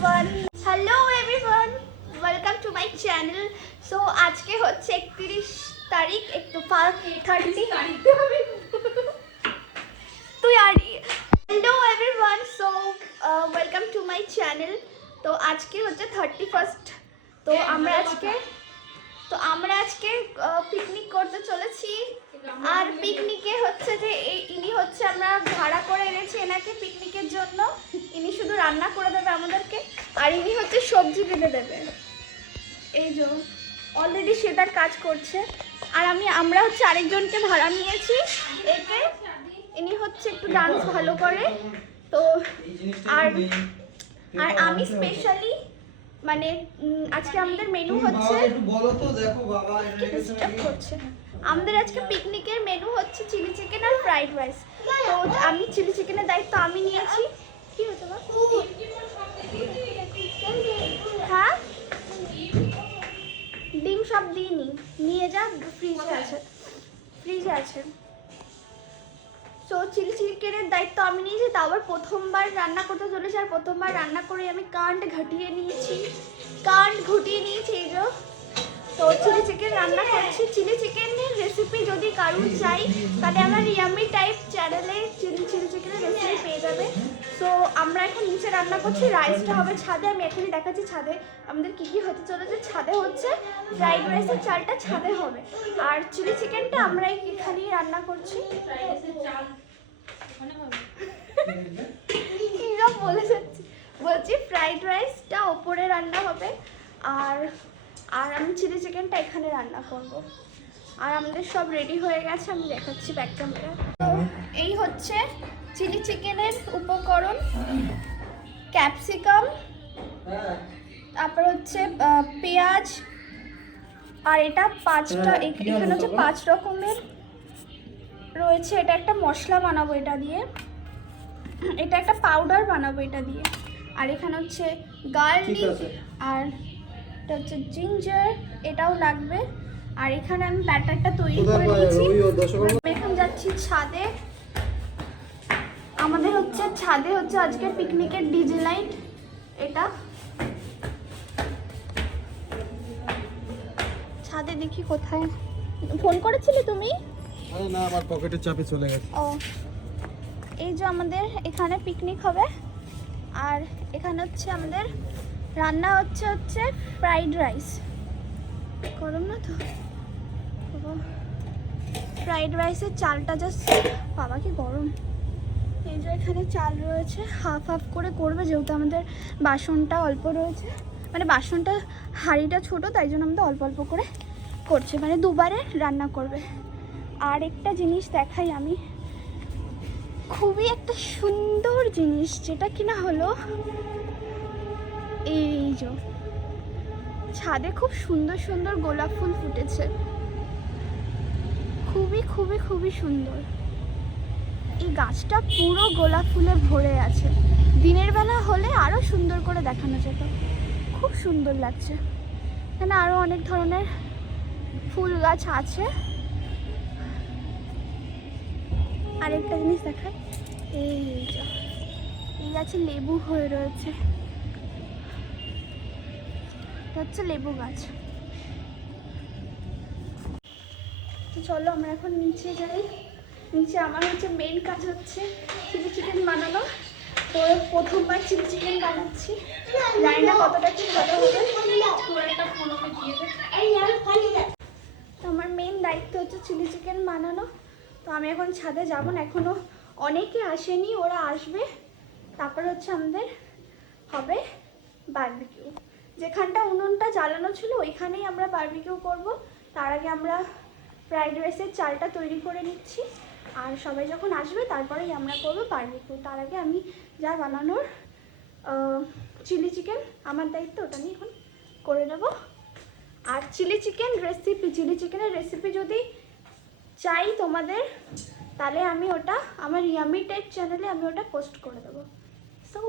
Hello everyone, welcome to my channel. So आज के होच्छे 31 तारीख एक तो 30 तो यार hello everyone, so welcome to my channel. तो आज के होच्छे 31st। तो আমরা আজকে পিকনিক করতে চলেছি। আর পিকনিকে হচ্ছে যে ইনি হচ্ছে আমরা ভাড়া করে এনেছি এনাকে পিকনিকের জন্য। ইনি শুধু রান্না করে দেবে আমাদেরকে, আর ইনি হচ্ছে সবজি কেটে দেবে। এই যে অলরেডি সে তার কাজ করছে। আর আমরা হচ্ছে আরেকজনকে ভাড়া নিয়েছি একে। ইনি হচ্ছে একটু ডান্স ভালো করে। তো আর আমি স্পেশালি মানে আজকে আমাদের মেনু হচ্ছে, আমাদের আজকে পিকনিকের মেনু হচ্ছে চিলি চিকেন আর ফ্রাইড রাইস। তো আমি চিলি চিকেনের দায়িত্ব আমি নিয়েছি। কি হচ্ছে মা? হ্যাঁ, ডিম সব দিইনি, নিয়ে যা, ফ্রিজে আছে। তো চিলি চিকেনের দায়িত্ব আমি নিয়েছি। তা আবার প্রথমবার রান্না করতে চলেছি, আর প্রথমবার রান্না করে আমি কান্ড ঘটিয়ে নিয়েছি এই যে। তো চিলি চিকেন রান্না করছি। চিলি চিকেনের রেসিপি যদি কারুর চাই তাহলে আমার ইয়ামি টাইপ চ্যানেলে চিলি চিকেনের রেসিপি পেয়ে যাবে। তো আমরা এখন নিচে রান্না করছি, রাইসটা হবে ছাদে। আমি এখনই দেখাচ্ছি ছাদে আমাদের কী কী হতে চলেছে। ছাদে হচ্ছে ফ্রাইড রাইসের চালটা ছাদে হবে, আর চিলি চিকেনটা আমরা এখানেই রান্না করছি। বলছি ফ্রাইড রাইসটা ওপরে রান্না হবে, আর আমি চিলি চিকেনটা এখানে রান্না করব। আর আমাদের সব রেডি হয়ে গেছে, আমি দেখাচ্ছি ব্যাক ক্যামেরা। তো এই হচ্ছে চিলি চিকেনের উপকরণ: ক্যাপসিকাম, তারপর হচ্ছে পেঁয়াজ, আর এটা এখানে হচ্ছে 5 রকমের রয়েছে। এটা একটা মশলা বানাবো এটা দিয়ে, এটা একটা পাউডার বানাবো এটা দিয়ে। আর এখানে হচ্ছে গার্লিক, আর এটা হচ্ছে জিঞ্জার, এটাও লাগবে। আর এখানে আমি ব্যাটারটা তৈরি করে নিয়েছি। এখন যাচ্ছি ছাদে। আমাদের হচ্ছে ছাদে হচ্ছে আজকে পিকনিকের ডিজে লাইট। এটা ছাদে দেখি কোথায়। ফোন করেছিলে তুমি? না, আমার পকেটের চাপে চলে গেছে। ও, এই যে আমাদের এখানে পিকনিক হবে। আর এখানে হচ্ছে আমাদের রান্না হচ্ছে ফ্রাইড রাইস। গরম না তো? ফ্রাইড রাইসের চালটা জাস্ট, বাবা কি গরম। এই যে এখানে চাল রয়েছে, হাফ করে করবে, যেহেতু আমাদের বাসনটা অল্প রয়েছে। মানে বাসনটা হাঁড়িটা ছোট, তাই জন্য আমাদের অল্প করে করছে, মানে দুবারে রান্না করবে। আর একটা জিনিস দেখাই আমি, খুবই একটা সুন্দর জিনিস, যেটা কিনা হলো এই যে ছাদে খুব সুন্দর গোলাপ ফুল ফুটেছে। খুবই সুন্দর। এই গাছটা পুরো গোলাপ ফুলে ভরে আছে। দিনের বেলা হলে আরো সুন্দর করে দেখানো যেত, খুব সুন্দর লাগছে। এখানে আরো অনেক ধরনের ফুল গাছ আছে। আরেকটা জিনিস দেখায়, এই গাছে লেবু হয়ে রয়েছে। হচ্ছে লেবু গাছ। তো চলো আমরা এখন নিচে যাই। নিচে আমার হচ্ছে মেন কাজ হচ্ছে চিলি চিকেন বানানো। তো প্রথমবার চিলি চিকেন বানাচ্ছি, জানি না কতটা কি ভালো হবে। তো আমার মেন দায়িত্ব হচ্ছে চিলি চিকেন বানানো। তো আমি এখন ছাদে যাব না, এখনো অনেকে আসেনি, ওরা আসবে। তারপর হচ্ছে আমাদের হবে বারবিকিউ। যেখানটা উনুনটা জ্বালানো ছিল ওইখানেই আমরা বারবিকিউ করব। তার আগে আমরা ফ্রাইড রাইসের চালটা তৈরি করে নিচ্ছি, আর সবাই যখন আসবে তারপরেই আমরা করবো বারবিকিউ। তার আগে আমি যা বানানোর চিলি চিকেন আমার দায়িত্ব, ওটা নিয়ে এখন করে নেব। আর চিলি চিকেনের রেসিপি যদি চাই তোমাদের, তাহলে আমি ওটা আমার ইয়ামি টাইপ চ্যানেলে আমি ওটা পোস্ট করে দেবো। সো